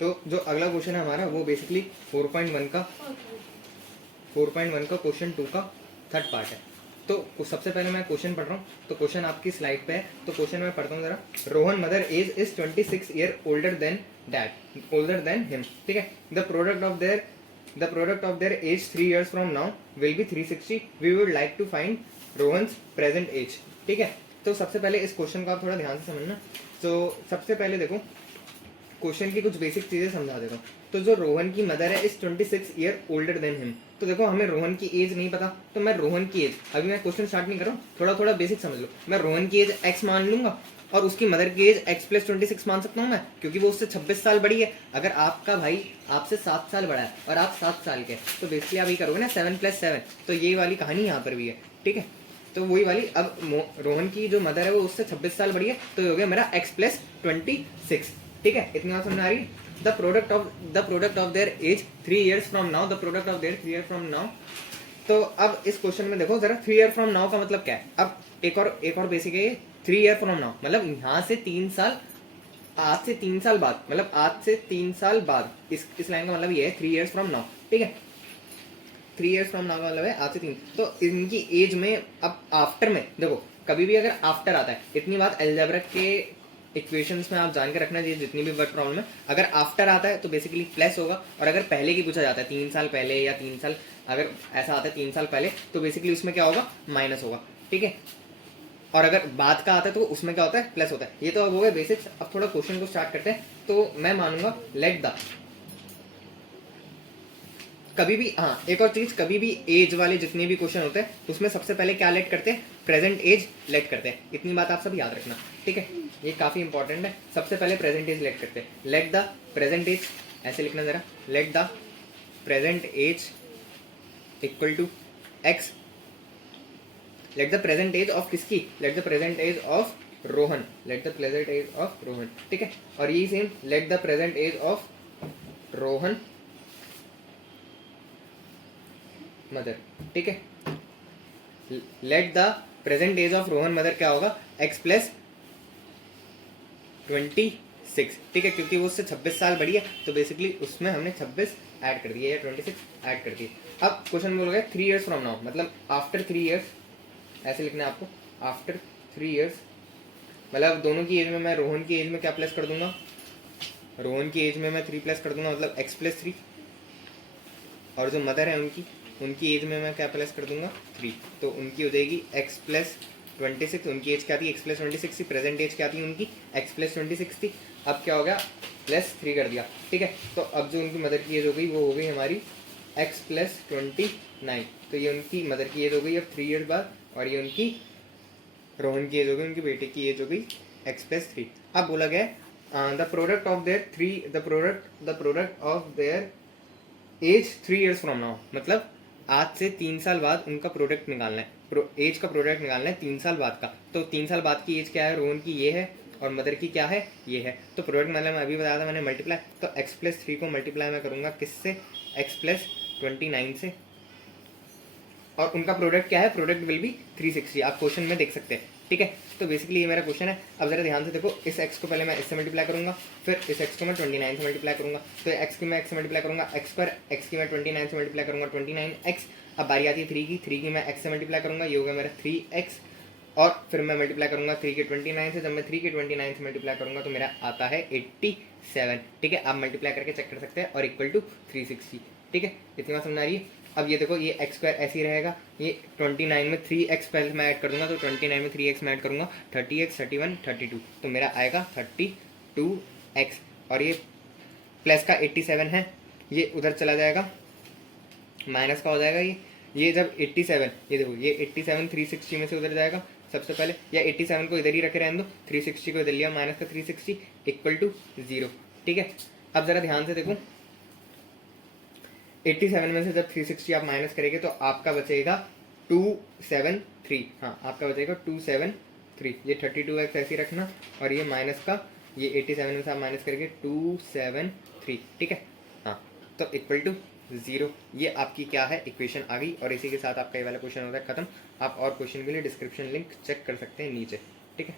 तो जो अगला क्वेश्चन है हमारा वो बेसिकली 4.1 का क्वेश्चन 2 का थर्ड पार्ट है। तो सबसे पहले मैं क्वेश्चन पढ़ रहा हूँ, तो क्वेश्चन आपकी स्लाइड पे है, तो क्वेश्चन मैं पढ़ता हूँ जरा। Rohan mother age is 26 year older than him, ठीक है। The product of their age 3 years from now will be 360। We would like to find Rohan's present age, ठीक है। तो सबसे पहले इस क्वेश्चन को आप थोड़ा ध्यान से समझना। तो सबसे पहले देखो क्वेश्चन की कुछ बेसिक चीजें समझा देता हूँ। तो जो रोहन की मदर है is 26 year older than him. तो देखो हमें रोहन की एज नहीं पता, तो मैं रोहन की एज, अभी मैं क्वेश्चन स्टार्ट नहीं कर रहा हूँ, थोड़ा बेसिक समझ लो। मैं रोहन की एज x मान लूंगा और उसकी मदर की एज x + 26 मान सकता हूँ मैं, क्योंकि वो उससे 26 साल बड़ी है। अगर आपका भाई आपसे 7 साल बड़ा है और आप 7 साल के, तो बेसिकली आप ये करोगे ना 7 + 7, तो ये वाली कहानी यहाँ पर भी है, ठीक है। तो वही वाली, अब रोहन की जो मदर है वो उससे 26 साल बड़ी है, तो ये हो गया मेरा x + 26, ठीक है। इतनी बात समझ आ रही है। The product of their age 3 years from now, the product of their 3 years from now. तो अब इस क्वेश्चन में देखो जरा, 3 year फ्रॉम नाउ का मतलब क्या है। अब एक और बेसिक है, 3 year फ्रॉम नाउ मतलब यहाँ से 3 साल, आज से 3 साल बाद, मतलब आज से 3 साल बाद, इस लाइन का मतलब ये है 3 years फ्रॉम नाउ, ठीक है। 3 years फ्रॉम नाउ का मतलब है आज से 3, तो इनकी एज में अब आफ्टर में देखो, कभी भी अगर आफ्टर आता है, इतनी बात अलजेब्रा के इक्वेशंस में आप जान के रखना चाहिए, जितनी भी वर्ड प्रॉब्लम है, अगर आफ्टर आता है तो बेसिकली प्लस होगा, और अगर पहले की पूछा जाता है 3 साल पहले या 3 साल, अगर ऐसा आता है 3 साल पहले, तो बेसिकली उसमें क्या होगा, माइनस होगा, ठीक है। और अगर बाद का आता है तो उसमें क्या होता है, प्लस होता है। ये तो अब हो गए बेसिक्स। अब थोड़ा क्वेश्चन को स्टार्ट करते हैं। तो मैं मानूंगा लेट द, कभी भी, हाँ एक और चीज, कभी भी एज वाले जितने भी क्वेश्चन होते हैं उसमें सबसे पहले क्या लेट करते हैं, प्रेजेंट एज लेट करते हैं। इतनी बात आप सब याद रखना, ठीक है, ये काफी इंपॉर्टेंट है। सबसे पहले प्रेजेंट एज लेट करते हैं। लेट द प्रेजेंट एज, ऐसे लिखना जरा, let the present age equal to x. Let the present age of किसकी, let the present age of Rohan, let the present age of Rohan, ठीक है। और यही same, let the present age of Rohan mother, ठीक है। Let the present age of Rohan mother क्या होगा, x + 26, ठीक है, क्योंकि वो उससे 26 साल बड़ी है, तो बेसिकली उसमें हमने 26 ऐड कर दिया या 26 ऐड कर दिया। अब क्वेश्चन बोल गया 3 years फ्रॉम नाउ, मतलब आफ्टर 3 years, ऐसे लिखना है आपको, आफ्टर 3 years, मतलब दोनों की एज में मैं रोहन की एज में क्या प्लस कर दूंगा, रोहन की एज में मैं 3 प्लस कर दूंगा, मतलब x + 3, और जो मदर है उनकी एज में मैं क्या प्लस कर दूंगा, 3, तो उनकी हो जाएगी x + 26। उनकी एज क्या थी, x + 26 थी। प्रेजेंट एज क्या थी उनकी, x + 26 थी। अब क्या हो गया, +3 कर दिया, ठीक है। तो अब जो उनकी मदर की एज हो गई वो हो गई हमारी x + 29, तो ये उनकी मदर की एज हो गई अब 3 years बाद, और ये उनकी रोहन की एज हो गई, उनके बेटे की एज हो गई x + 3। अब बोला गया the product of their age 3 years from now, मतलब आज से 3 साल बाद उनका प्रोडक्ट निकालना है, एज का प्रोडक्ट निकालना है 3 साल बाद का। तो 3 साल बाद की एज क्या है, रोहन की ये है, और मदर की क्या है, ये है। तो प्रोडक्ट मतलब मैं अभी बताया था मैंने, मल्टीप्लाई, तो x + 3 को मल्टीप्लाई मैं करूंगा किससे, x + 29 से, और उनका प्रोडक्ट क्या है, प्रोडक्ट विल बी 360, आप क्वेश्चन में देख सकते हैं, ठीक है। तो बेसिकली ये मेरा क्वेश्चन है। अब जरा ध्यान से देखो, इस x को पहले मैं इससे मल्टीप्लाई करूंगा, फिर इस x को मैं 29 से मल्टीप्लाई करूंगा, तो x की मैं x से मल्टीप्लाई करूंगा, x की मैं 29 से मल्टीप्लाई करूंगा, 29x। अब बारी आती है 3 की मैं x से मल्टीप्लाई करूंगा, ये होगा मेरा 3x, और फिर मैं मल्टीप्लाई करूंगा 3 के 29 से। जब मैं 3 के 29 से मल्टीप्लाई करूंगा तो मेरा आता है 87, ठीक है। आप मल्टीप्लाई करके चेक कर सकते हैं, और इक्वल टू 360, ठीक है। इतनी बात समझ आ रही है। अब ये देखो, ये x² ऐसे ही रहेगा, ये 29 में 3x पहले मैं ऐड कर दूंगा, तो 29 में 3x मैं ऐड करूंगा, 30x 31 32, तो मेरा आएगा 32x, और ये प्लस का 87 है, ये उधर चला जाएगा, माइनस का हो जाएगा ये जब 87, ये देखो ये 87 360 में से उधर जाएगा सबसे पहले, या 87 को इधर ही रखे रहने दो, 360 को इधर लिया, माइनस का 360 इक्वल टू 0, ठीक है। अब जरा ध्यान से देखो, 87 में से जब 360 आप माइनस करेंगे तो आपका बचेगा 273, हाँ आपका बचेगा 273, ये 32x ऐसे रखना, और ये माइनस का, ये 87 में से आप माइनस करेंगे 273, ठीक है। हाँ, तो इक्वल टू 0, ये आपकी क्या है, इक्वेशन आ गई। और इसी के साथ आपका ये वाला क्वेश्चन होता है खत्म। आप और क्वेश्चन के लिए डिस्क्रिप्शन लिंक चेक कर सकते हैं नीचे, ठीक है।